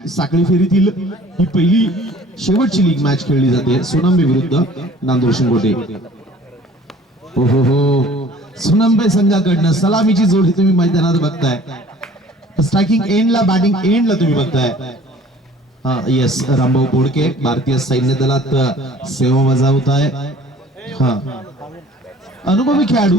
साखळी फेरीतील ही पहिली शेवटची लीग मॅच खेळली जाते सोनांबे विरुद्ध नांदूर शिंगोटे. हो सोनांबे संघाकडनं सलामीची जोडी तुम्ही मैदानात बघताय. स्ट्रायकिंग एंडला बॅटिंग एंडला तुम्ही बघताय. येस रामभाऊ बोडके भारतीय सैन्य दलात सेवा बजावत आहे. अनुभवी खेळाडू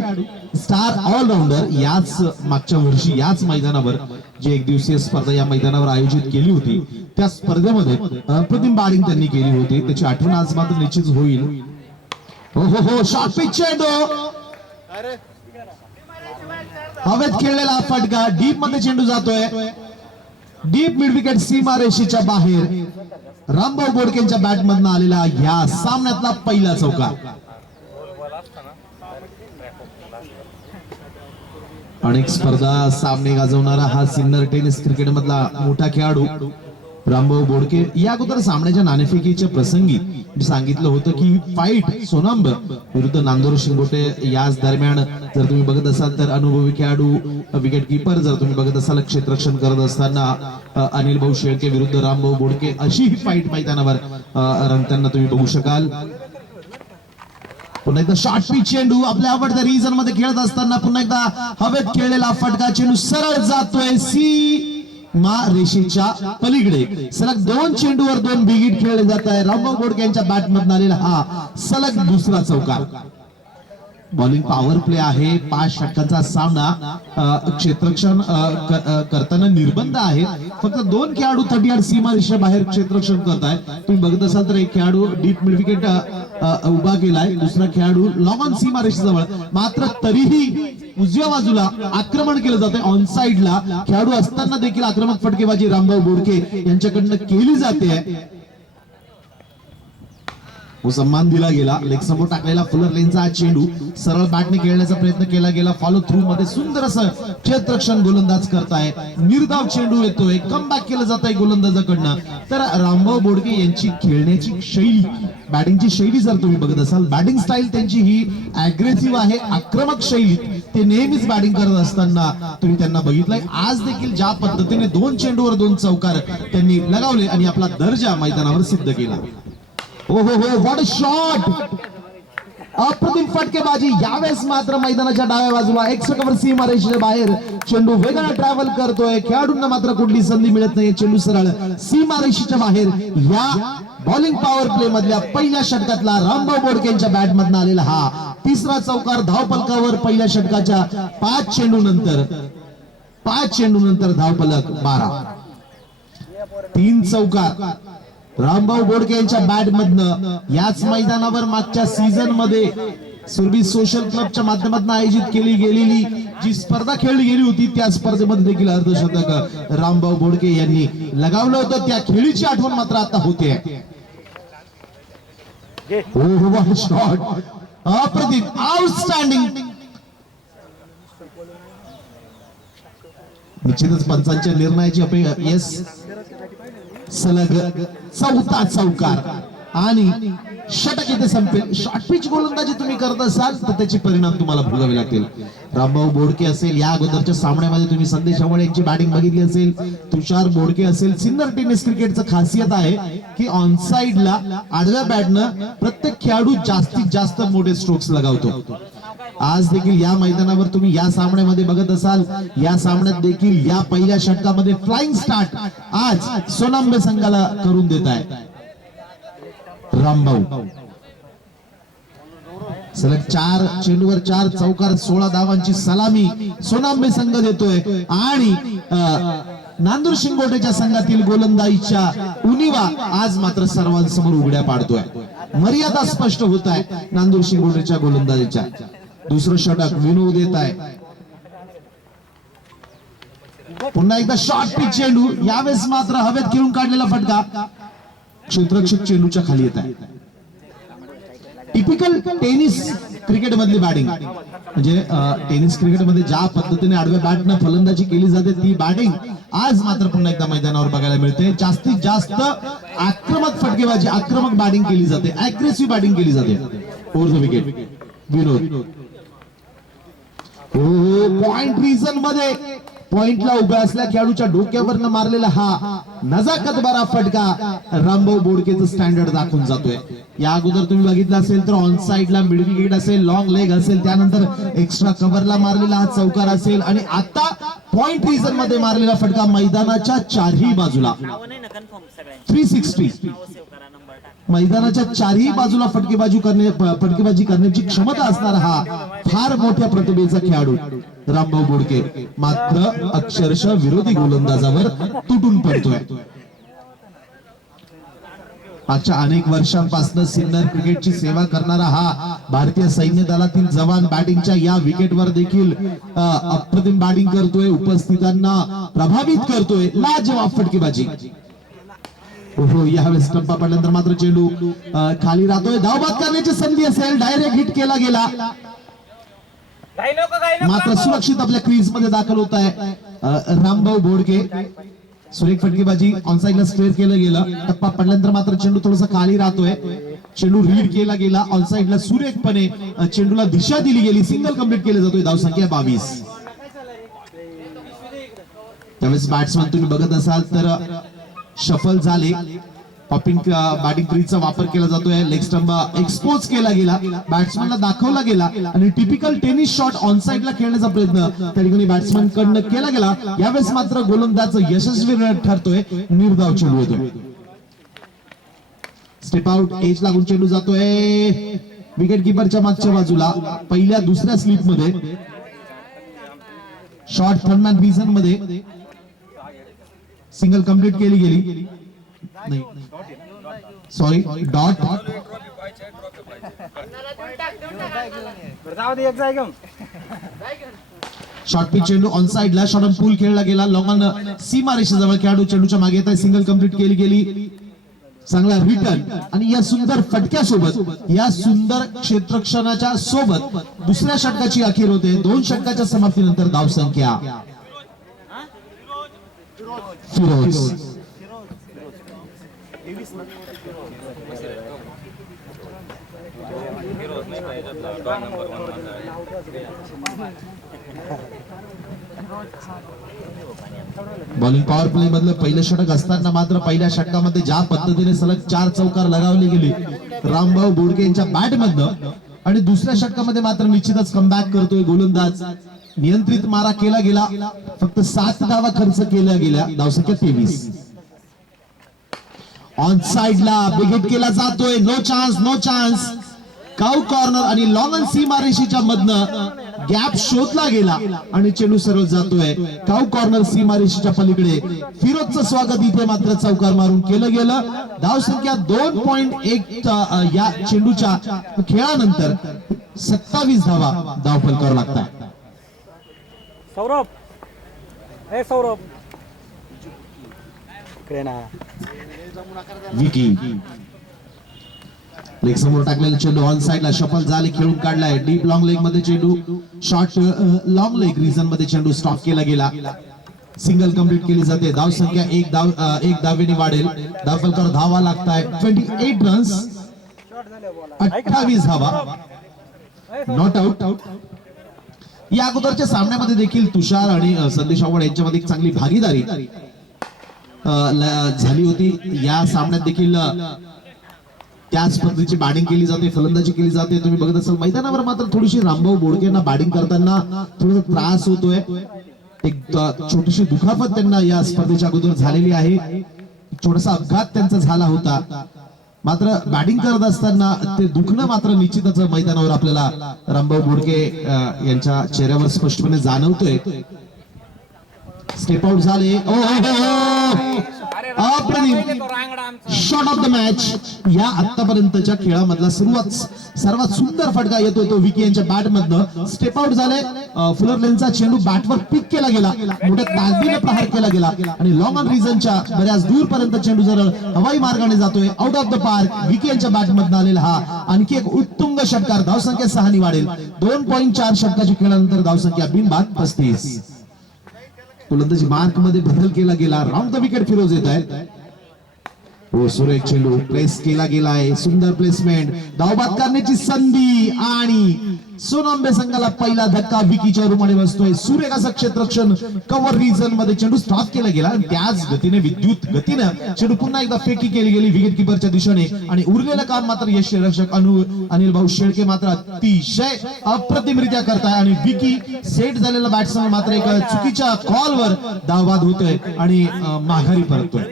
स्टार ऑलराऊंडर याच मागच्या वर्षी याच मैदानावर जी एक दिवसीय स्पर्धा या मैदानावर आयोजित केली होती त्या स्पर्धेमध्ये अप्रतिम बॅटिंग त्यांनी केली होती. त्याची आठवण आज मात्र निश्चित होईल. हो शॉर्ट पिच चेंडू हवेत खेळलेला फटका डीप मध्ये चेंडू जातोय. डीप मिड विकेट सीमा रेषेच्या बाहेर रामभाऊ बोडकेंच्या बॅट मधून आलेला या सामन्यातला पहिला चौकार. अनेक स्पर्धा सामने गाजवणारा हा सिनियर टेनिस क्रिकेट मधला मोठा खेळाडू रामभाऊ बोडके. या अगोदर सामन्याच्या नाणेफेकीच्या प्रसंगी मी सांगितलं होतं की फाईट सोनांब विरुद्ध नांदूर शिंगोटे याच दरम्यान जर तुम्ही बघत असाल तर अनुभवी खेळाडू विकेट कीपर जर तुम्ही बघत असाल क्षेत्ररक्षण करत असताना अनिल भाऊ शेळके विरुद्ध रामभाऊ बोडके अशी ही फाईट मैदानावर रंगताना तुम्ही बघू शकाल. पुन्हा एकदा शॉर्ट पिच चेंडू आपल्या आवडत्या रिजन मध्ये खेळत असताना पुन्हा एकदा हवेत खेळलेला फटका चेंडू सरळ जातोय सीमा रेषेच्या पलीकडे. सलग 2 चेंडूवर 2 बिगिट खेळले जात आहे. रामभाऊ बोडके यांच्या बॅट मधून आलेला हा सलग दुसरा चौकार. बॉलिंग पॉवर प्ले आहे. 5 षटकांचा सामना क्षेत्ररक्षण करताना निर्बंध आहे. फक्त 2 खेळाडू 30 यार्ड सीमा रेषेच्या बाहेर क्षेत्ररक्षण करत आहे. तुम्ही बघत असाल तर एक खेळाडू डीप मिड विकेट उभा केलाय. दुसरा खेळाडू लॉंग ऑन सीमा रेषेजवळ. मात्र तरीही उजव्या बाजूला आक्रमण केलं जाते. ऑन साइडला खेळाडू असताना देखील आक्रमक फटकेबाजी रामभाऊ बोडके यांच्याकडनं केली जाते. सन्मान दिला गेला. लेग समोर टाकलेला फुलर लेनचा चेंडू सरळ बॅटने खेळण्याचा प्रयत्न केला गेला. फॉलो थ्रू मध्ये सुंदर असं क्षेत्ररक्षण गोलंदाज करताय. निर्धाव चेंडू येतोय. कमबॅक केलं जात आहे गोलंदाजाकडनं. तर रामभाऊ बोडके यांची खेळण्याची शैली बॅटिंगची शैली जर तुम्ही बघत असाल बॅटिंग स्टाईल त्यांची ही अग्रेसिव्ह आहे. आक्रमक शैली ते नेहमीच बॅटिंग करत असताना तुम्ही त्यांना बघितलंय. आज देखील ज्या पद्धतीने 2 चेंडूवर 2 चौकार त्यांनी लगावले आणि आपला दर्जा मैदानावर सिद्ध केला. हो व्हॉट अ शॉट. अप्रतिम फटकेबाजी. यावेळेस मात्र मैदानाच्या डाव्या बाजूला एक्स्ट्रा कव्हर सीमा रेषेच्या बाहेर चेंडू वेगाने ट्रॅव्हल करतोय. खेळाडूंना मात्र कुठली संधी मिळत नाही. चेंडू सरळ सीमा रेषेच्या बाहेर. या बॉलिंग पॉवर प्ले मधल्या पहिल्या षटकातला रामभाऊ बोडके यांच्या बॅट मधून आलेला हा तिसरा चौकार. धावफलकावर पहिल्या षटकाच्या 5 चेंडू नंतर धावफलक 12. 3 चौकार रामभाऊ बोडके यांच्या बॅट मधनं. याच मैदानावर मागच्या सीझन मध्ये सुरभी सोशल क्लबच्या माध्यमातून आयोजित केली गेलेली जी स्पर्धा खेळली गेली होती त्या स्पर्धेमध्ये देखील अर्धशतक रामभाऊ बोडके यांनी लगावलं होतं. त्या खेळीची आठवण मात्र आता होते. शॉट अप्रतिम आउटस्टँडिंग. निश्चितच पंचांच्या निर्णयाची अपेक्षा. येस सलग 4था चौकार आणि षटक इथे संपेल. शॉर्ट पिच गोलंदाजी तुम्ही करत असाल तर त्याचे परिणाम तुम्हाला भोगावे लागतील. रामभाऊ बोडके असेल या अगोदरच्या सामन्यामध्ये तुम्ही संदेश चव्हाण यांची बॅटिंग बघितली असेल. तुषार बोडके असेल. सिनियर टेनिस क्रिकेटचं खासियत आहे की ऑन साइडला आडव्या बॅटनं प्रत्येक खेळाडू जास्तीत जास्त मोठे स्ट्रोक्स लगावतो. आज देखील या मैदानावर तुम्ही या सामन्यामध्ये बघत असाल. या सामन्यात देखील या पहिल्या षटकामध्ये फ्लाइंग स्टार्ट आज सोनांबे संघाला करून देत आहे रामभाऊ. सलग 4 चेंडूवर 4 चौकार 16 धावांची सलामी सोनांबे संघ देतोय आणि नांदूर शिंगोटेच्या संघातील गोलंदाजीच्या उणिवा आज मात्र सर्वांसमोर उघड्या पाडतोय. मर्यादा स्पष्ट होत आहे नांदूर शिंगोटेच्या गोलंदाजीच्या. दुसरं षटक विनोद येत आहे. पुन्हा एकदा शॉर्ट पिच चेंडू. यावेळेस मात्र हवेत खेळून काढलेला फटका क्षेत्ररक्षक चेंडूच्या खाली येत आहे. टिपिकल टेनिस क्रिकेट मधली बॅटिंग म्हणजे टेनिस क्रिकेट मध्ये ज्या पद्धतीने आडव्या बॅटनं फलंदाजी केली जाते ती बॅटिंग आज मात्र पुन्हा एकदा मैदानावर बघायला मिळते. जास्तीत जास्त आक्रमक फटकेबाजी आक्रमक बॅटिंग केली जाते. अग्रेसिव्ह बॅटिंग केली जाते. Over the wicket Vinod. Point region मध्ये पॉइंटला उभ्या असल्या खेळाडूच्या डोक्यावरनं मारलेला हा नजाकत भरा फटका रामभाऊ बोडकेचं स्टँडर्ड दाखवून जातोय. या अगोदर तुम्ही बघितलं असेल तर ऑन साइडला मिड विकेट असेल, लॉंग लेग असेल, त्यानंतर एक्स्ट्रा कव्हरला मारलेला हा चौकार असेल आणि आता पॉइंट रिझन मध्ये मारलेला फटका मैदानाच्या चारही बाजूला 360 मैदानाच्या चारही बाजूला फटकेबाजी करण्याची क्षमता असणारा हा फार मोठ्या प्रतिभेचा खेळाडू रामभाऊ बोडके मात्र अक्षरशः विरोधी गोलंदाजावर तुटून पडतोय. मागच्या अनेक वर्षांपासून सिनियर क्रिकेटची सेवा करणारा हा भारतीय सैन्य दलातील जवान बॅटिंगच्या या विकेटवर देखील अप्रतिम बॅटिंग करतोय, उपस्थितांना प्रभावित करतोय. लाजवाब फटकेबाजी. हो, यावेळेस स्टंपा पडल्यानंतर मात्र चेंडू खाली राहतोय. धावबाद करण्याची संधी असेल, डायरेक्ट हिट केला गेला, मात्र सुरक्षित आपल्या क्रीज मध्ये दाखल होत आहे रामभाऊ बोडके. सुरेख फटकेबाजी ऑन साइडला स्क्वेअर केलं गेलं. टप्पा पडल्यानंतर मात्र चेंडू थोडासा खाली राहतोय. चेंडू रीड केला गेला ऑन साइडला, सुरेखपणे चेंडूला दिशा दिली गेली, सिंगल कंप्लीट केले जातोय. धावसंख्या 22. त्यावेळेस बॅट्समन तुम्ही बघत असाल तर शफल झाले, पॉपिंग बॅटिंग क्रीजचा वापर केला जातोय. लेग स्टंप एक्सपोज केला गेला, बॅट्समनला दाखवला गेला आणि टिपिकल टेनिस शॉट ऑन साइडला खेळण्याचा प्रयत्न त्या ठिकाणी बॅट्समन कडनं केला गेला. यावेळेस मात्र गोलंदाज यशस्वी ठरतोय, निर्धाव चेंडू येतोय. स्टेप आउट, एज लागून चेंडू जातोय विकेट किपरच्या मागच्या बाजूला. पहिल्या दुसऱ्या स्लिप मध्ये शॉर्ट थर्डमॅन रिझन मध्ये सिंगल कंप्लीट केली गेली, नाही सॉरी डॉट. शॉर्ट पिच चेंडू ऑन साइडला, शॉर्ट ऑन पूल खेळला गेला, लॉंग ऑन सीमा रेषेजवळ खेळाडू चेंडूच्या मागे येत आहे. सिंगल कंप्लीट केली गेली, चांगला रिटर्न आणि या सुंदर फटक्यासोबत, या सुंदर क्षेत्ररक्षणाच्या सोबत दुसऱ्या षटकाची अखेर होते. 2 षटकाच्या समाप्तीनंतर धावसंख्या फिरोज. बॉलिंग पॉवर प्ले मधलं पहिलं षटक असताना मात्र पहिल्या षटकामध्ये ज्या पद्धतीने सलग 4 चौकार लगावले गेले रामभाऊ बोडके यांच्या बॅट मधनं, आणि दुसऱ्या षटकामध्ये मात्र निश्चितच कमबॅक करतोय गोलंदाज. नियंत्रित मारा केला गेला, फक्त 7 धावा खर्च केल्या गेल्या. धावसंख्या 23. ऑन साइडला बिग केला जातोय, नो चान्स, नो चान्स. काऊ कॉर्नर आणि लॉंग ऑन सीमा रेषेच्या मधनं गॅप शोधला गेला आणि चेंडू सरळ जातोय काऊ कॉर्नर सीमा रेषेच्या पलीकडे. फिरोजचं स्वागत इथे मात्र चौकार मारून केलं गेलं. धावसंख्या 2.1 या चेंडूच्या खेळानंतर 27 धावा धावफलकावर लागतात. सौरभ, हे सौरभ इकडे ना. विकी लेग समोर टाकलेला चेंडू ऑन साइडला शफल झाले, खेळून काढलाय. डीप लॉंग लेग मध्ये चेंडू, शॉर्ट लॉंग लेग रिजन मध्ये चेंडू स्टॉप केला गेला. सिंगल कंप्लीट केली जाते. धावसंख्या 1 धावेने वाढेल. धावफलकावर धावा लागताय 28 रन्स, 28 धावा, नॉट आउट. या अगोदरच्या सामन्यामध्ये देखील तुषार आणि संदेश आव्हाड यांच्यामध्ये एक चांगली भागीदारी झाली होती. या सामन्यात देखील त्याच पद्धतीची बॅटिंग केली जाते, फलंदाजी केली जाते. तुम्ही बघत असाल मैदानावर मात्र थोडीशी रामभाऊ बोडके यांना बॅटिंग करताना थोडासा त्रास होतोय. एक छोटीशी दुखापत त्यांना या स्पर्धेच्या अगोदर झालेली आहे. छोटासा अपघात त्यांचा झाला होता, मात्र बॅटिंग करत असताना ते दुखणं मात्र निश्चितच मैदानावर आपल्याला रामभाऊ बोडके यांच्या चेहऱ्यावर स्पष्टपणे जाणवतोय. स्टेप आउट झाले. Shot of the match. या आतापर्यंतच्या खेळामधला सर्वात सुंदर फटका येतोय तो विकी यांच्या बॅट मधनं. स्टेप आउट झाले. फुलर लेनचा चेंडू बॅटवर पिक केला गेला, मोठ्या ताकदीने प्रहार केला गेला आणि लॉंग ऑन रिजनच्या बऱ्याच दूर पर्यंत चेंडू जर हवाई मार्गाने जातोय. Out of the park. Vicky यांच्या बॅट मधनं आलेला हा आणखी एक उत्तुंग षटकार. धावसंख्या 6 वाढेल. 2.4 षटकाची खेळानंतर धावसंख्या बिनबाद 35. गोलंदाजी मार्क मध्ये बदल केला गेला. राऊंड द विकेट फिरोज येत आहे. हो सुरेख चेंडू प्लेस केला गेलाय, सुंदर प्लेसमेंट, धावबाद करण्याची संधी आणि सोनांबे संघाला पहिला धक्का विकीच्या रूमाने बसतोय. सुरेख असं क्षेत्ररक्षण कव्हर रिजन मध्ये चेंडू स्टॉप केला गेला आणि त्याच गतीने विद्युत गतीनं चेंडू पुन्हा एकदा फेकी केली गेली विकेट किपरच्या दिशेने आणि उरलेलं काम मात्र यष्टीरक्षक अनिल भाऊ शेळके मात्र अतिशय अप्रतिमरित्या करताय आणि विकी सेट झालेला बॅट्समन मात्र एक चुकीच्या कॉलवर धावबाद होतोय आणि माघारी परततोय.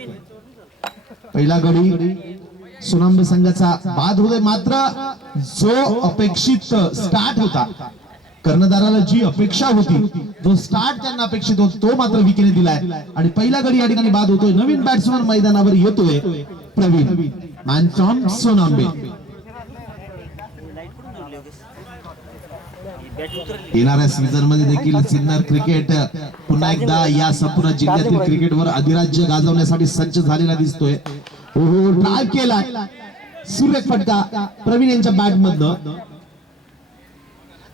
पहिला गडी सोनांबे संघाचा बाद होतोय, मात्र जो अपेक्षित स्टार्ट होता, कर्णधाराला जी अपेक्षा होती, जो स्टार्ट त्यांना अपेक्षित होता तो मात्र विकीने दिलाय आणि पहिला गडी या ठिकाणी बाद होतोय. नवीन बॅट्समन मैदानावर येतोय प्रवीण मॅन फ्रॉम सोनांबे. येणाऱ्या सीझन मध्ये देखील सिन्नर क्रिकेट पुन्हा एकदा या संपूर्ण जिल्ह्यातील क्रिकेटवर अधिराज्य गाजवण्यासाठी सज्ज झालेला दिसतोय. ओहो ड्राइव्ह केला, सुरेख फटका प्रवीण यांच्या बॅट मधनं.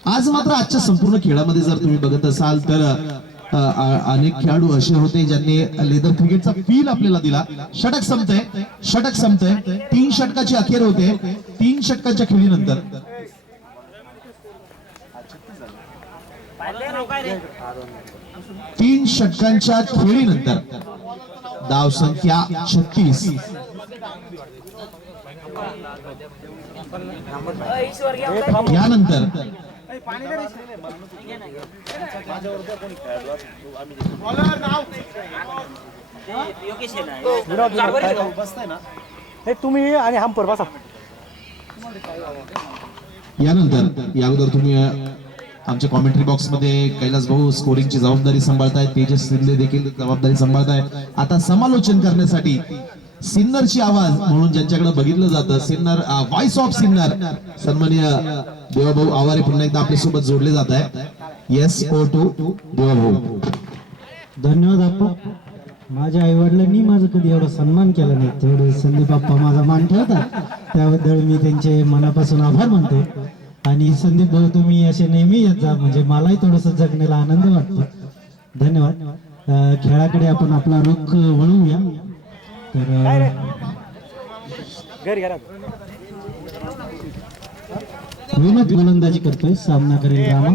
आज मात्र आजच्या संपूर्ण खेळामध्ये जर तुम्ही बघत असाल तर अनेक खेळाडू असे होते ज्यांनी लेदर क्रिकेटचा फील आपल्याला दिला. षटक संपतंय 3 षटकाची अखेर होते. 3 षटकाच्या खेळीनंतर 3 षटकांच्या खेळीनंतर धाव संख्या 36. यानंतर हे तुम्ही आणि हंपर बसा. यानंतर या अगोदर तुम्ही आमच्या कॉमेंट्री बॉक्स मध्ये कैलास भाऊ स्कोरिंगची जबाबदारी सांभाळतायत, तेजस शिंदे देखील जबाबदारी सांभाळतायत. आता समालोचन करण्यासाठी सिन्नरची आवाज म्हणून ज्यांच्याकडे बघितलं जातं, सिन्नर व्हॉइस ऑफ सिन्नर सन्माननीय देवाभाऊ आवारे पुन्हा एकदा आपल्या सोबत जोडले जात आहे. येस ओ टू देवाभाऊ. धन्यवाद आप्पा. माझ्या आई वडिलांनी माझा कधी एवढा सन्मान केला नाही, तेवढे संदीप आप्पा माझा मान ठेवतात, त्याबद्दल मी त्यांचे मनापासून आभार मानतो. आणि संदीप भाऊ तुम्ही असे नेहमी येत जा, म्हणजे मलाही थोडस जगण्याला आनंद वाटतो. धन्यवाद. खेळाकडे आपण आपला रुख वळवूया. तर घरी घरा. विनोद गोलंदाजी करतोय, सामना करेल रामा.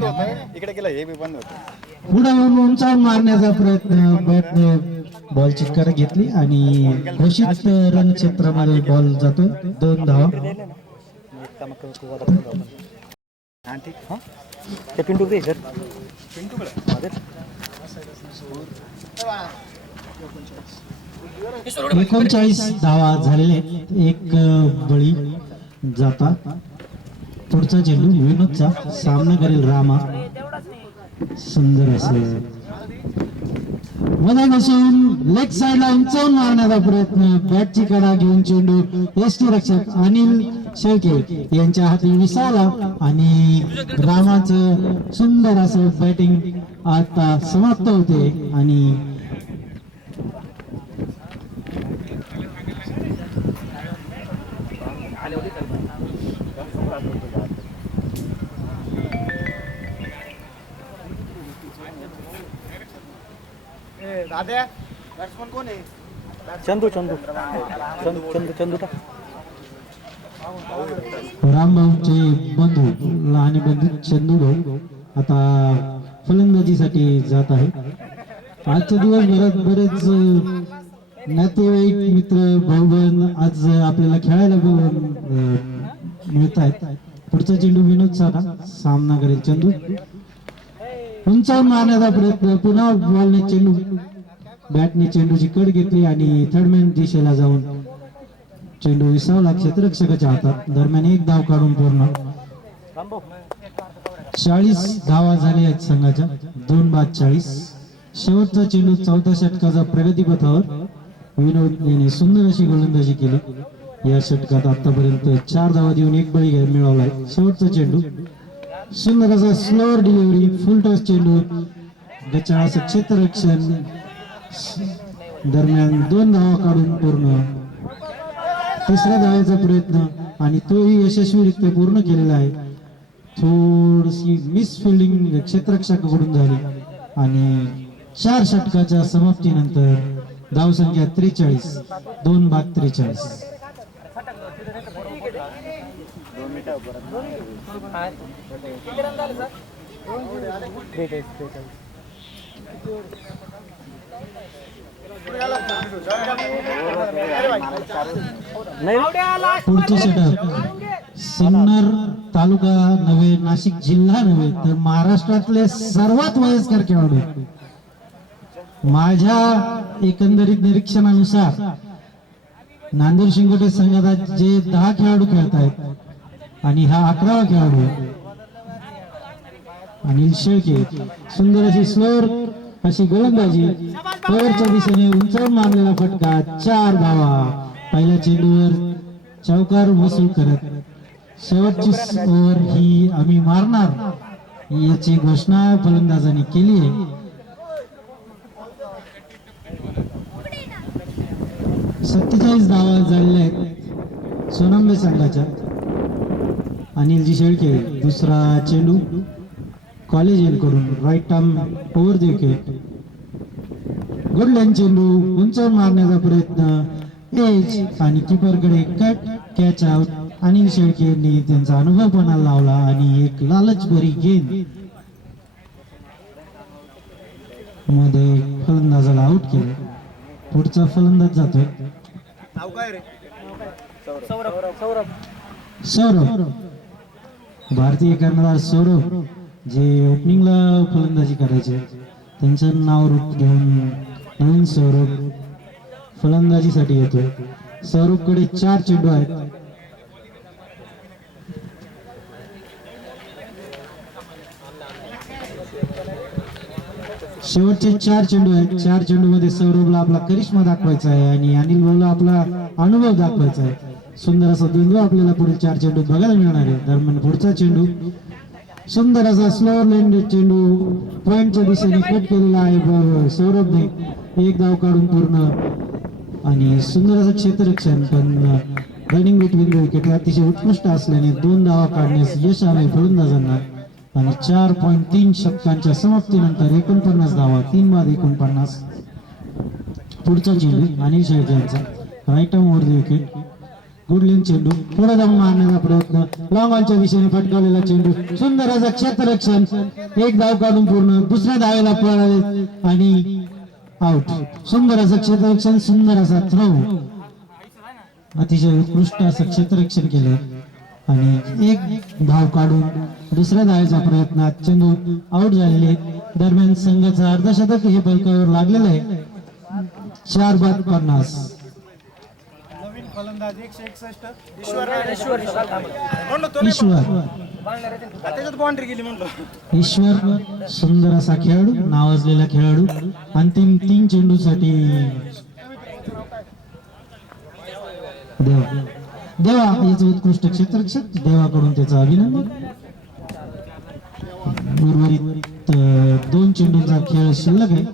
पुढे येऊन उंचावून मारण्याचा प्रयत्न, बॅटने बॉल चिटकार घेतली आणि घोषित रन क्षेत्रामध्ये बॉल जातो. 2 धावा. ते पिंटू दे सर. 39 धावा झालेले आहेत. एक बळी जाता. पुढचा चेंडू विनोदचा, सामना करेल रामा. सुंदर असं मध्ये बसून लेग साइडला उंचावून मारण्याचा प्रयत्न, बॅटची कडा घेऊन चेंडू यष्टीरक्षक अनिल शेळके यांच्या हाती विसावला आणि रामाचं सुंदर असं बॅटिंग आता समाप्त होते. आणि चंदू चंदू चंदू चंदू चंदू टाक. रामभाऊचे बंधू, लहान बंधू चंदू भाऊ आता फलंदाजीसाठी जात आहे. आजच्या दिवसभरात बरेच नातेवाईक, मित्र, भाऊबंद आज आपल्याला खेळायला मिळत आहेत. पुढचा चेंडू विनोद साधा, सामना करेल चंदू. उंचावून मारण्याचा प्रयत्न, पुन्हा बॉलने चेंडू, बॅटने चेंडूची कड घेतली आणि थर्डमॅन दिशेला जाऊन चेंडू विसावला क्षेत्ररक्षकाच्या हातात. दरम्यान 1 धाव काढून पूर्ण. 40 धावा झाल्या आहेत संघाच्या. 2 बाद 40. शेवटचा चेंडू 4थ्या षटकाचा प्रगतीपथावर. विनोद याने सुंदर अशी गोलंदाजी केली. या षटकात आतापर्यंत 4 धावा देऊन 1 बळी मिळवलाय. शेवटचा चेंडू सुंदर असा स्लोअर डिलिव्हरी, फुल टॉस चेंडू, गचाळ असं क्षेत्ररक्षण. दरम्यान 2 धावा काढून पूर्ण. 3ऱ्या धावेचा प्रयत्न आणि तोही यशस्वीरित्या पूर्ण केलेला आहे. थोडीशी मिस फिल्डिंग क्षेत्ररक्षकाकडून झाली आणि 4 षटकाच्या समाप्तीनंतर धावसंख्या 43, 2 बाद 43. पुढचे षटक सिन्नर तालुका नव्हे, नाशिक जिल्हा नव्हे, तर महाराष्ट्रातले सर्वात वयस्कर खेळाडू. माझ्या एकंदरीत निरीक्षणानुसार नांदेड शिंगोटे संघात जे 10 खेळाडू खेळत आहेत आणि हा 11वा खेळाडू अनिल शेळके. सुंदर अशी स्लोअर अशी गोलंदाजी, पॉवरच्या दिशेने उंचावून मारलेला फटका, 4 धावा. पहिल्या चेंडूवर चौकार वसूल करत शेवटची ओव्हर ही आम्ही मारणार याची घोषणा फलंदाजांनी केली आहे. 47 धावा झालेल्या आहेत सोनंबे संघाच्या. अनिलजी शेळके दुसरा चेंडू कॉलेज कडून right arm over the wicket. Good length चेंडू उंचावून मारण्याचा प्रयत्न, एज आणि कीपरकडे cut, catch out. Anil Shelke यांनी त्यांचा अनुभव पणाला लावला आणि एक लालचभरी गेंद मध्ये फलंदाजाला आउट केलं. पुढचा फलंदाज जातोय सौरभ, भारतीय कर्णधार सौरभ जे ओपनिंगला फलंदाजी करायचे त्यांचं नाव रूप घेऊन नवीन सौरभ फलंदाजीसाठी येतोय. सौरभकडे 4 चेंडू आहेत. शेवटचे 4 चेंडू आहेत. 4 चेंडू मध्ये सौरभला आपला करिश्मा दाखवायचा आहे आणि अनिल भाऊला आपला अनुभव दाखवायचा आहे. सुंदर असा द्वंद्व आपल्याला पुढे 4 चेंडू बघायला मिळणार आहे. दरम्यान पुढचा चेंडू सुंदर असा स्लोअर लेंड चेंडू पॉइंटच्या दिशेने कट केलेला आहे सौरभने. 1 धाव काढून पूर्ण आणि सुंदर असं क्षेत्ररक्षण, पण रनिंग बिटवीन द विकेट अतिशय उत्कृष्ट असल्याने 2 धावा काढण्यास यश आले फलंदाजांना. आणि 4.3 षटकांच्या समाप्तीनंतर 49 धावा, 3 बाद 49. पुढचा चेंडू अनिल शेळके यांचा right arm over the wicket. Good length चेंडू पुढे जाऊन मारण्याचा प्रयत्न, लॉंग ऑनच्या दिशेने फटकावलेला चेंडू, सुंदर असं क्षेत्ररक्षण, 1 धाव काढून पूर्ण. दुसऱ्या धावेला पळाले आणि आउट. सुंदर असं क्षेत्ररक्षण, सुंदर असा थ्रो, अतिशय उत्कृष्ट असं क्षेत्ररक्षण केले आणि 1 धाव काढून दुसऱ्या धावेचा प्रयत्न, चेंडू आउट झालेले. दरम्यान संघाचं अर्धशतक हे फलकावर लागलेलं आहे. 4 बाद 50. फलंदाज 161 ईश्वर सुंदर असा खेळाडू, नावाजलेला खेळाडू. अंतिम 3 चेंडूसाठी देवा याचं उत्कृष्ट क्षेत्ररक्षक, देवाकडून त्याचं अभिनंदन. उर्वरित 2 चेंडूंचा खेळ शिल्लक आहे.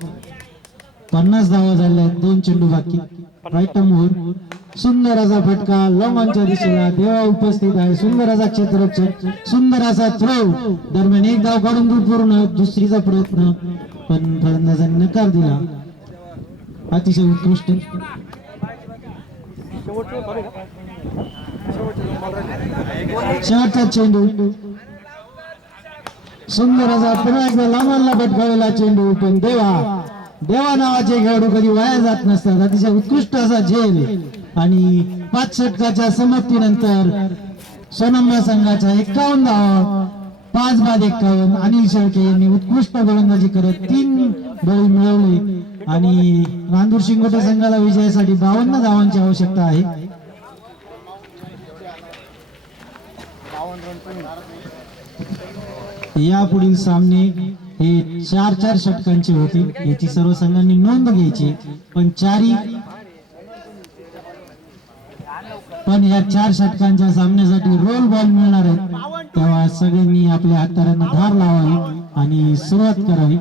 50 धावा झाल्या आहेत, 2 चेंडू बाकी. राईट आर्म ओव्हर, सुंदर असा फटका, लॉंग ऑनच्या दिशेला, देवा उपस्थित आहे. सुंदर असा क्षेत्ररक्षण, सुंदर असा थ्रो. दरम्यान 1 धाव काढून पूर्ण. दुसरीचा प्रयत्न पण फलंदाजांनी नकार दिला. अतिशय उत्कृष्ट. शेवटचा चेंडू, सुंदर असा पुन्हा एकदा लांबला फटकावलेला चेंडू, पण देवा नावाचे खेळाडू कधी वाया जात नसतात. अतिशय उत्कृष्ट असा झेल आणि 5 षटकाच्या समाप्तीनंतर सोनंबा संघाच्या 51 धावा, 5 बाद 51. अनिल शेळके यांनी उत्कृष्ट गोलंदाजी करत 3 बळी मिळवले आणि नांदूर शिंगोटे संघाला विजयासाठी 52 धावांची आवश्यकता आहे. यापुढील सामने हे 4-4 षटकांचे होते. याची सर्व संघांनी नोंद घ्यायची. पण या 4 षटकांच्या सामन्यासाठी रोल बॉल मिळणार आहे, तेव्हा सगळ्यांनी आपल्या हाताऱ्यांना धार लावावी आणि सुरुवात करावी.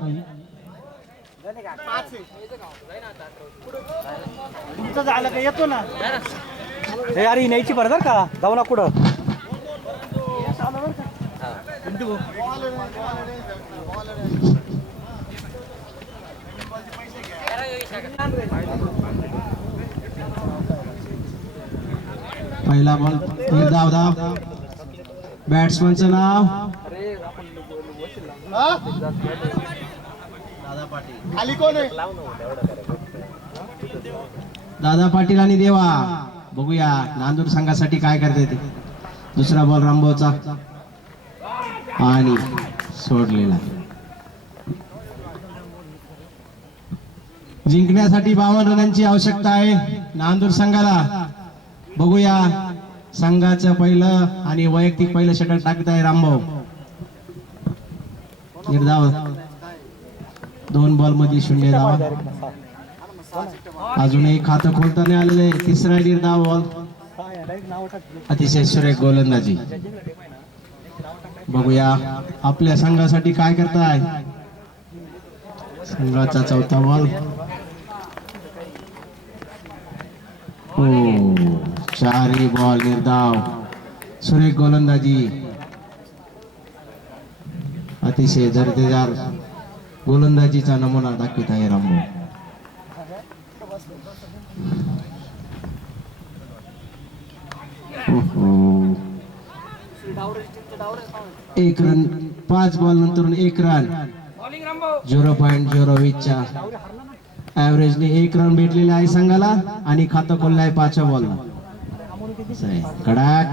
तुमचं झालं का येतो ना हे अरे न्यायची बरं का जाऊ ना कुठं पहिला बॉल निर्धाव धाव. बॅट्समनचं नाव दादा पाटील आणि देवा. बघूया नांदूर संघासाठी काय करते ते. दुसरा बॉल रामभाऊचा आणि सोडलेला. जिंकण्यासाठी 52 रनांची आवश्यकता आहे नांदूर संघाला. बघूया संघाचं पहिलं आणि वैयक्तिक पहिलं षटक टाकत आहे रामभाऊ. निर्धाव 2 बॉल मध्ये 0 धावा. अजूनही खातं खोलता नाही आलेले. तिसरा निर्धाव बॉल. अतिशय सुरेख गोलंदाजी. बघूया आपल्या संघासाठी काय करताय. संघाचा चौथा बॉल. हो, 4 बॉल निर्धाव. सुरेख गोलंदाजी. अतिशय दर्जेदार गोलंदाजीचा नमुना दाखवित आहे रामभाऊ. एक रन 5 बॉल नंतर 1 रन. 0.020 च्या ऍव्हरेजने 1 रन भेटलेले आहे संघाला आणि खातं खोललं आहे 5 बॉलला. कडक.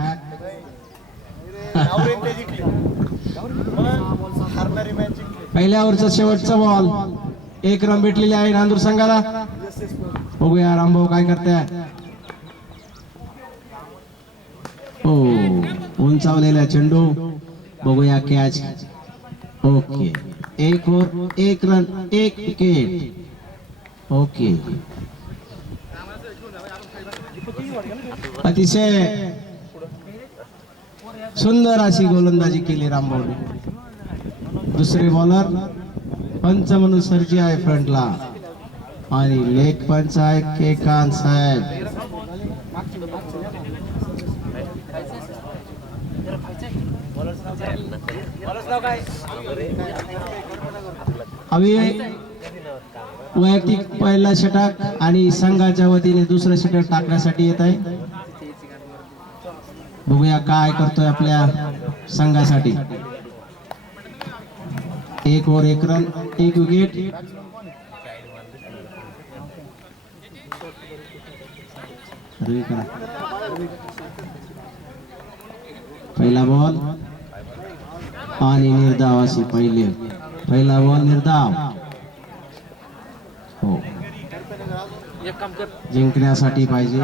पहिल्या ओव्हरचा शेवटचा बॉल. 1 रन भेटलेले आहे नांदूर संघाला. बघूया रामभाऊ काय करताय. हो, उंचावलेला चेंडू. बघूया catch. Okay, 1 over 1 run 1 wicket. Okay, अतिशय सुंदर अशी गोलंदाजी केली रामभाऊने. दुसरे बॉलर पंच म्हणून सर्जी आहे फ्रंटला आणि लेग पंच आहे केकांत साहेब. अभि वैयक्तिक पहिला षटक आणि संघाच्या वतीने दुसरं षटक टाकण्यासाठी येत आहे. बघूया काय करतोय आपल्या संघासाठी. 1 ओव्हर 1 रन 1 विकेट. पहिला बॉल आणि निर्धाव अशी पहिला बॉल निर्धाव. हो, जिंकण्यासाठी पाहिजे.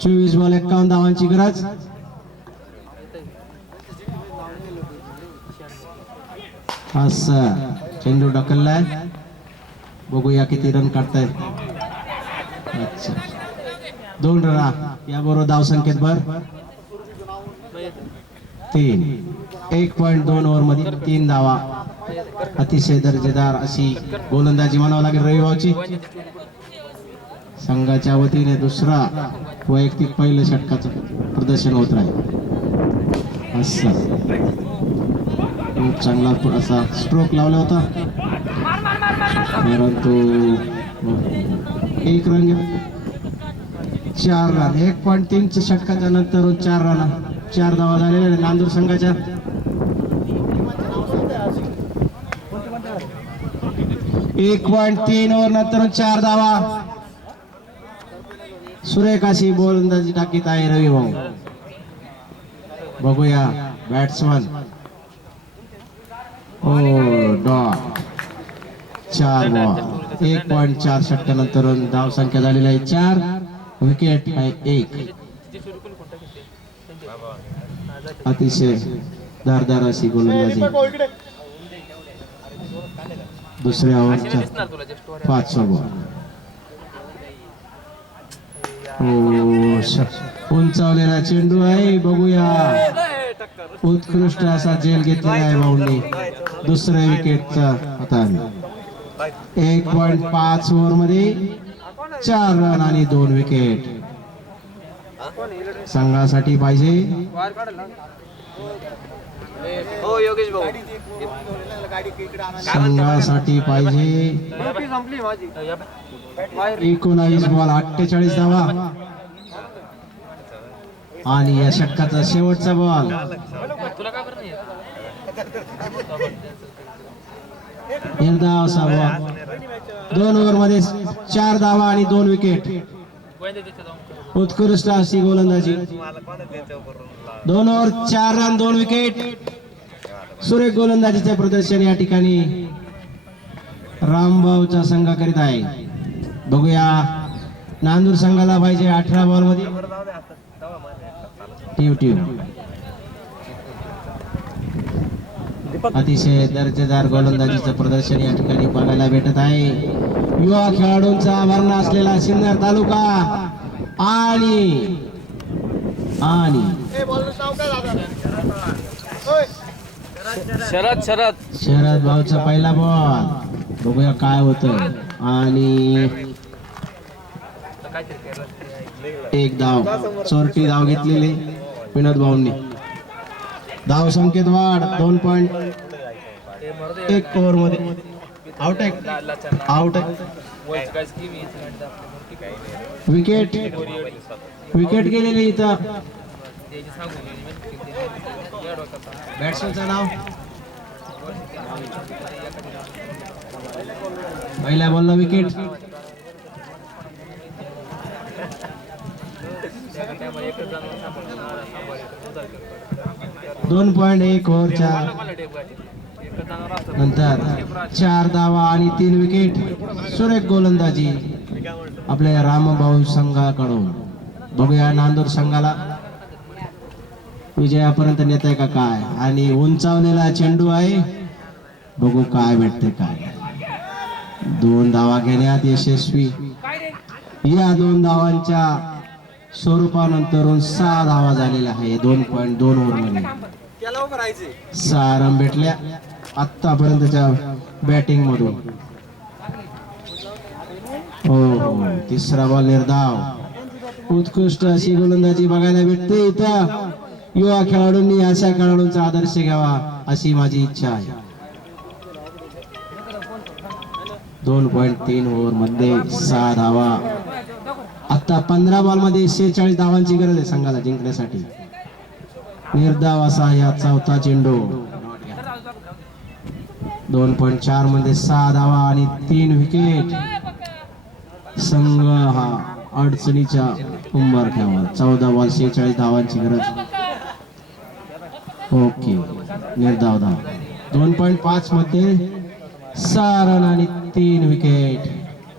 चोवीस बॉल 51 धावांची गरज. असं चेंडू ढकललाय. बघूया किती रन काढताय. अच्छा, 2 रन. याबरोबर धाव संख्येत भर 3. 1.2 ओव्हर मध्ये 3 धावा. अतिशय दर्जेदार अशी गोलंदाजी म्हणावं लागेल रविभाऊची. संघाच्या वतीने दुसरा वैयक्तिक पहिलं षटकाचं प्रदर्शन होत आहे. असं खूप चांगला असा स्ट्रोक लावला होता परंतु 1 रन 4 रन 1.3 षटकाच्या नंतर 4 रन 4 धावा झालेल्या नांदूर संघाच्या. 1.3 ओव्हर नंतर 4 धावा. सुरेख अशी गोलंदाजी टाकीत आहे रवी भाऊ. बघूया बॅट्समन. ओ डॉट 4 बॉल 1.4 षटकानंतर धाव संख्या झालेली आहे 4. विकेट आहे 1. अतिशय धारदार अशी गोलंदाजी. दुसऱ्या ओव्हरचा 5वा बॉल. उंचावलेला चेंडू आहे. बघूया उत्कृष्ट असा झेल घेतलेला आहे भाऊंनी दुसऱ्या विकेटचा हाताने. 1.5 ओव्हर मध्ये 4 रन आणि 2 विकेट. संघासाठी पाहिजे हो योगेश भाऊ संघासाठी पाहिजे संपली माझी 19 बॉल 48 धावा आणि या षटकाचा शेवटचा बॉल निर्धाव असा बॉल 2 ओव्हर मध्ये 4 धावा आणि 2 विकेट उत्कृष्ट अशी गोलंदाजी 2 ओव्हर 4 रन 2 विकेट सुरेख गोलंदाजीचे प्रदर्शन या ठिकाणी रामभाऊचा संघ करीत आहे. बघूया नांदूर संघाला पाहिजे 18 बॉल मध्ये टीव अतिशय दर्जेदार गोलंदाजीचं प्रदर्शन या ठिकाणी बघायला भेटत आहे. युवा खेळाडूंचा भरणा असलेला सिन्नर तालुका आणि शरद भाऊचा पहिला बॉल बघूया काय होतं आणि एक धाव चोरटी धाव घेतलेली विनोद भाऊंनी. धाव संख्येत वाढ 2.1 ओव्हर मध्ये आउट आहे विकेट गेलेली इथं. बॅट्समनचं नाव पहिल्या बॉलला विकेट. दोन 2.1 ओव्हरच्या नंतर 4 धावा आणि 3 विकेट सुरेख गोलंदाजी आपल्या रामभाऊ संघाकडून. बघूया नांदूर संघाला विजयापर्यंत नेत आहे का काय आणि उंचावलेला चेंडू आहे बघू काय भेटते काय. 2 धावा घेण्यात यशस्वी. या 2 धावांच्या स्वरूपानंतर 6 धावा झालेल्या आहे 2.2 ओव्हर मध्ये. 6 रन भेटल्या आतापर्यंतच्या बॅटिंग मधून. हो तिसरा बॉल निर्धाव. उत्कृष्ट अशी गोलंदाजी बघायला भेटते इथं. युवा खेळाडूंनी अशा खेळाडूंचा आदर्श घ्यावा अशी माझी इच्छा आहे. 2.3 ओव्हर मध्ये 6 धावा. आता 15 बॉल मध्ये 46 धावांची गरज आहे संघाला जिंकण्यासाठी. निर्धाव असा या चौथा चेंडू. 2.4 मध्ये 6 धावा आणि 3 विकेट. संघ हा अडचणीच्या उंबरठ्यावर. 14 बॉल 46 धावांची गरज. ओके निर्धाव धाव. 2.5 मध्ये 6 रन आणि 3 विकेट.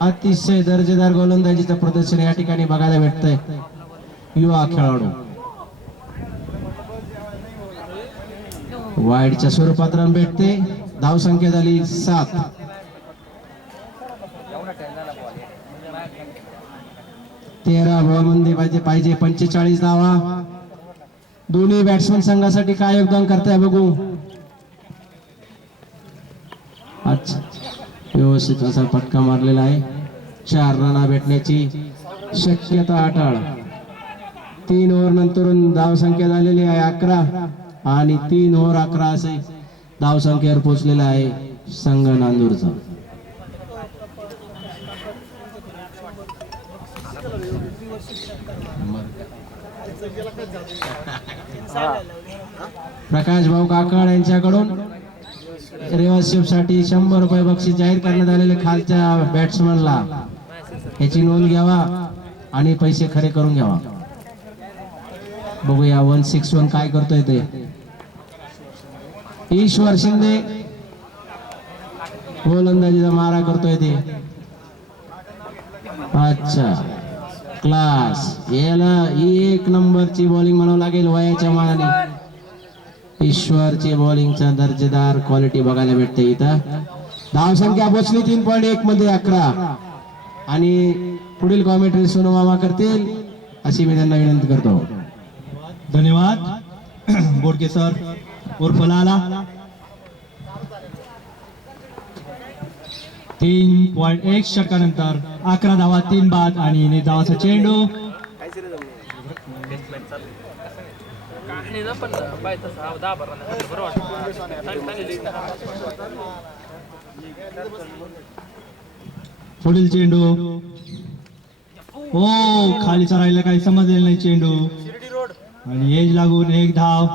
अतिशय दर्जेदार गोलंदाजीचं प्रदर्शन या ठिकाणी बघायला भेटतंय. युवा खेळाडू वाईडच्या स्वरूपात रन भेटते. धाव संख्या झाली 7. 13 बॉल मध्ये पाहिजे 45 धावा. दोन्ही बॅट्समन संघासाठी काय योगदान करताय बघू. अच्छा व्यवस्थित असा फटका मारलेला आहे. 4 रन भेटण्याची शक्यता अटाळ. 3 ओव्हर नंतर धाव संख्या झालेली आहे 11 आणि 3 ओव्हर 11 असे धाव संख्येवर पोहोचलेला आहे संघ नांदूरचा. प्रकाश भाऊ काकड यांच्याकडून रिव्हर्सशिप साठी 100 रुपये बक्षीस जाहीर करण्यात आलेले खालच्या बॅट्समनला याची नोंद घ्यावा आणि पैसे खरे करून घ्यावा. बघूया 161 काय करतोय ते. ईश्वर शिंदे गोलंदाजीचा मारा करतोय ते. अच्छा क्लास. याला 1 नंबरची बॉलिंग म्हणावं लागेल वयाच्या मानाने. ईश्वरची बॉलिंगचा दर्जेदार क्वालिटी बघायला भेटते इथं. धाव संख्या पोहोचली 3.1 मध्ये 11 आणि पुढील कॉमेंट्री सोनू मामा करतील अशी मी त्यांना विनंती करतो. धन्यवाद बोडके सर उर्फ लाला. 3.1 षटकानंतर 11 धावा 3 बाद आणि निर्धावाचा चेंडू. पाणी ना पण बाय तसं 10 बरं बरं वाटतं. पुढील चेंडू हो खालीचा राहिला काही समजलेलं नाही चेंडू आणि एज लागून एक धाव.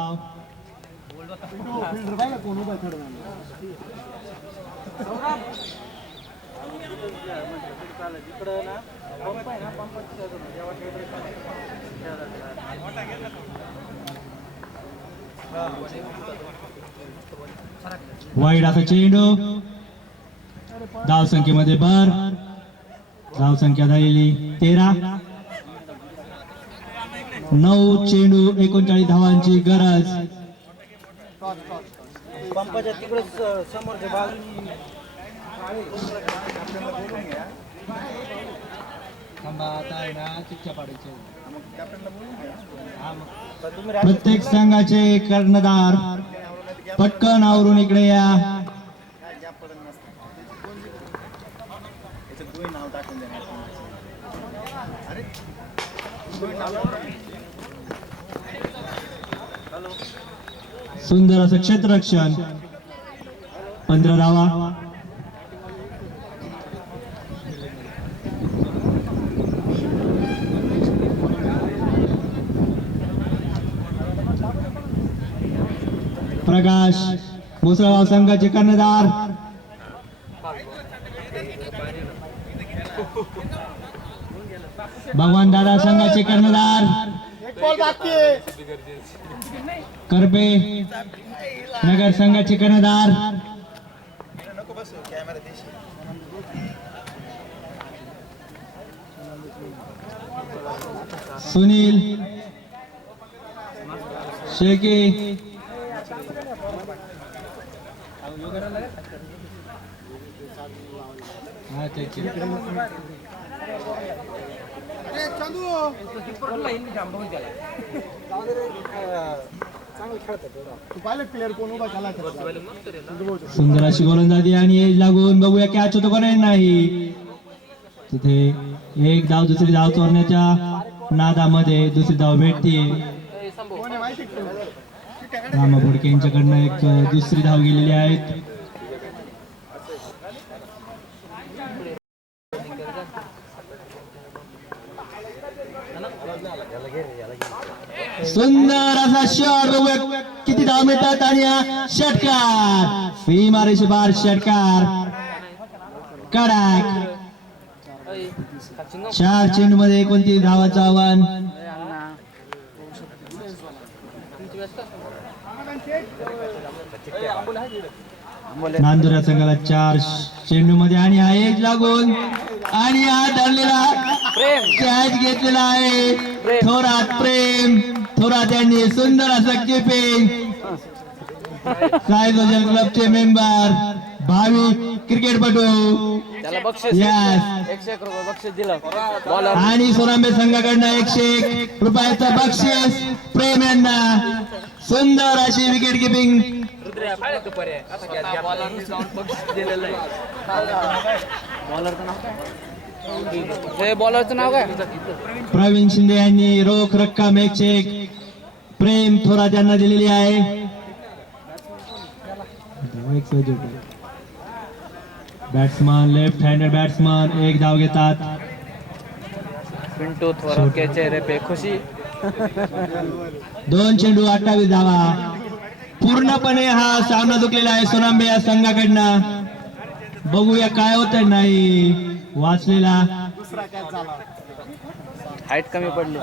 वाईड असा चेंडू धाव संख्येमध्ये भर. धाव संख्या झालेली 13. 9 चेंडू 39 धावांची गरज. पंपाच्या तिकडे समोरच्या भाग प्रत्येक संघाचे कर्णधार पटकन आवरून इकडे या. सुंदर असं क्षेत्ररक्षण. 15 धावा. प्रकाश मुसळगाव संघाचे कर्णधार. भगवान दादा संघाचे कर्णधार. करपे नगर संघाचे कर्णधार. सुनील शेके सुंदर अशी गोलंदाजी आणि एज लागून बघूया कॅच होतो का नाही. तिथे एक धाव दुसरी धाव चोरण्याच्या नादामध्ये दुसरी धाव भेटते. रामा बोडके यांच्याकडनं एक दुसरी धाव गेलेली आहेत. सुंदर असा शॉट बघूया किती धाव मिळतात आणि हा षटकार सीमारेषे बार षटकार कडक. 4 चेंडू मध्ये 29 धावाचं आव्हान. नांदुरा संघाला 4 चेंडू मध्ये आणि हा एक लागून आणि हा धरलेला कॅच घेतलेला आहे थोरात प्रेम. थोरात यांनी सुंदर असं किपिंग. साई सोशल क्लबचे मेंबर भावी क्रिकेटपटू त्याला बक्षीस Yes. 101 रुपये बक्षीस दिलं. आणि सोनांबे संघाकडनं 101 रुपयाचं बक्षीस प्रेम यांना. सुंदर अशी विकेट किपिंग. बॉलरचं नाव काय? प्रवीण शिंदे यांनी रोख रक्कम 101 प्रेम थोरात यांना दिलेली आहे. बॅट्समन लेफ्ट हँडेड बॅट्समन एक धाव घेतात. पिंटू थोरात के चेहरे पे खुशी. 2 चेंडू 28 धावा. पूर्णपणे हा सामना दुखलेला आहे सोनांबे या संघाकडनं. बघूया काय होत नाही. वाचलेला हाईट कमी पडली.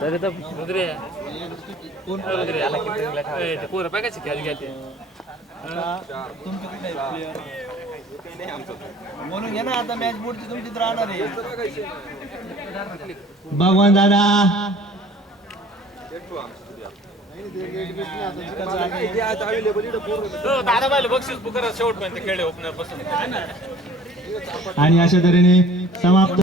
तरी तर म्हणून घे ना आता मॅच पुढची तुमचीच राहणार आहे. भगवान दादा बक्षीस बुक करा शेवटपर्यंत खेळले ओपनर पासून. आणि अशा तऱ्हेने समाप्त.